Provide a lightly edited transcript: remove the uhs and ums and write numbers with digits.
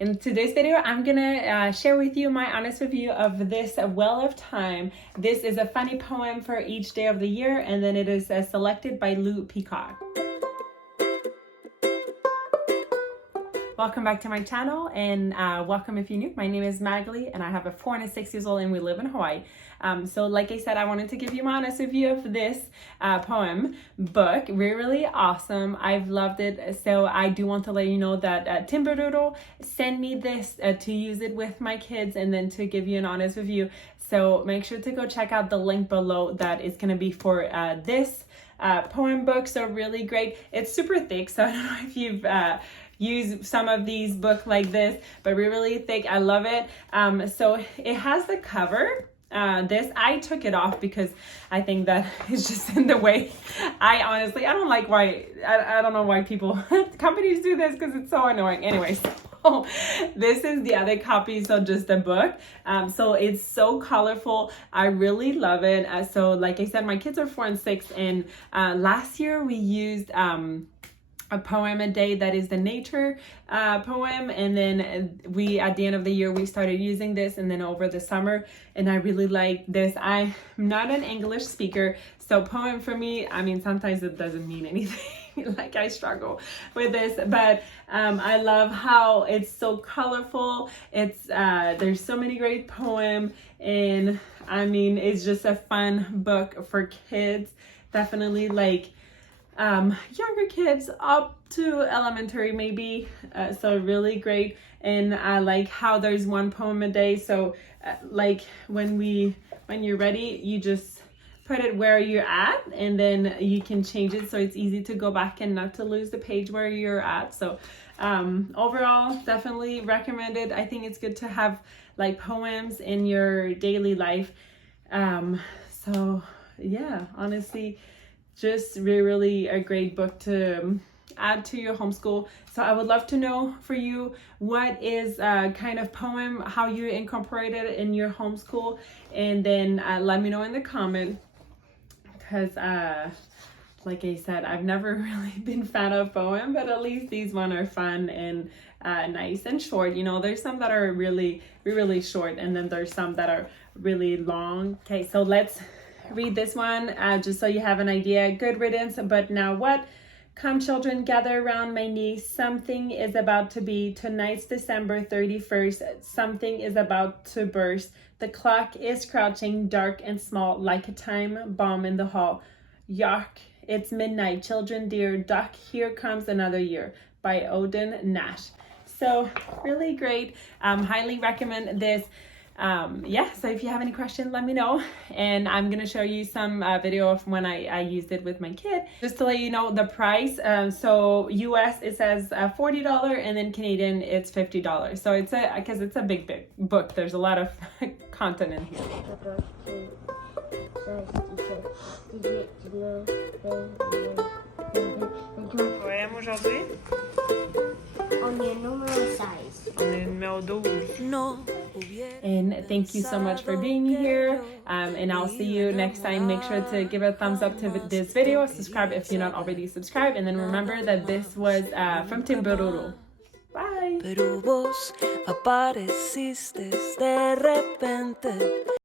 In today's video, I'm gonna share with you my honest review of this Well of Time. This is a funny poem for each day of the year, and then it is selected by Lou Peacock. Welcome back to my channel, and welcome if you're new. My name is Magli, and I have a 4 and a 6 years old, and we live in Hawaii. So like I said, I wanted to give you my honest review of this poem book. Really awesome. I've loved it. So I do want to let you know that Timberdoodle sent me this to use it with my kids and then to give you an honest review. So make sure to go check out the link below that is going to be for this poem book. So really great. It's super thick, so I don't know if you've use some of these books like this, but really thick. I love it. So it has the cover. This I took it off because I think that it's just in the way. I don't like why I don't know why people companies do this, because it's so annoying. Anyways, so this is the other copy, so just the book. So it's so colorful. I really love it. So like I said, my kids are 4 and 6, and last year we used a poem a day that is the nature poem, and then we at the end of the year we started using this, and then over the summer, and I really like this. I'm not an English speaker, so poem for me, I mean, sometimes it doesn't mean anything. Like, I struggle with this, but I love how it's so colorful. It's there's so many great poems, and I mean, it's just a fun book for kids. Definitely like younger kids up to elementary maybe, so really great. And I like how there's one poem a day, so like when you're ready, you just put it where you're at, and then you can change it so it's easy to go back and not to lose the page where you're at. So overall, definitely recommended. I think it's good to have like poems in your daily life. So yeah, honestly, just really a great book to add to your homeschool. So I would love to know for you, what is kind of poem, how you incorporate it in your homeschool, and then let me know in the comment, because like I said, I've never really been a fan of poem, but at least these one are fun and nice and short. You know, there's some that are really short, and then there's some that are really long. Okay, so let's read this one just so you have an idea. Good riddance, but now what? Come children, gather around my knee. Something is about to be. Tonight's December 31st. Something is about to burst. The clock is crouching, dark and small, like a time bomb in the hall. Yark, it's midnight. Children dear, duck, here comes another year. By Odin Nash. So really great. Highly recommend this. Yeah, so if you have any questions, let me know, and I'm gonna show you some video of when I used it with my kid, just to let you know the price. So US it says $40, and then Canadian it's $50. So it's because it's a big book. There's a lot of content in here. Voyons aujourd'hui. On est numéro 16. On est numéro 12. No. And thank you so much for being here, and I'll see you next time. Make sure to give a thumbs up to this video, subscribe if you're not already subscribed, and then remember that this was from Timberdoodle. Bye. Pero vos apareciste de repente.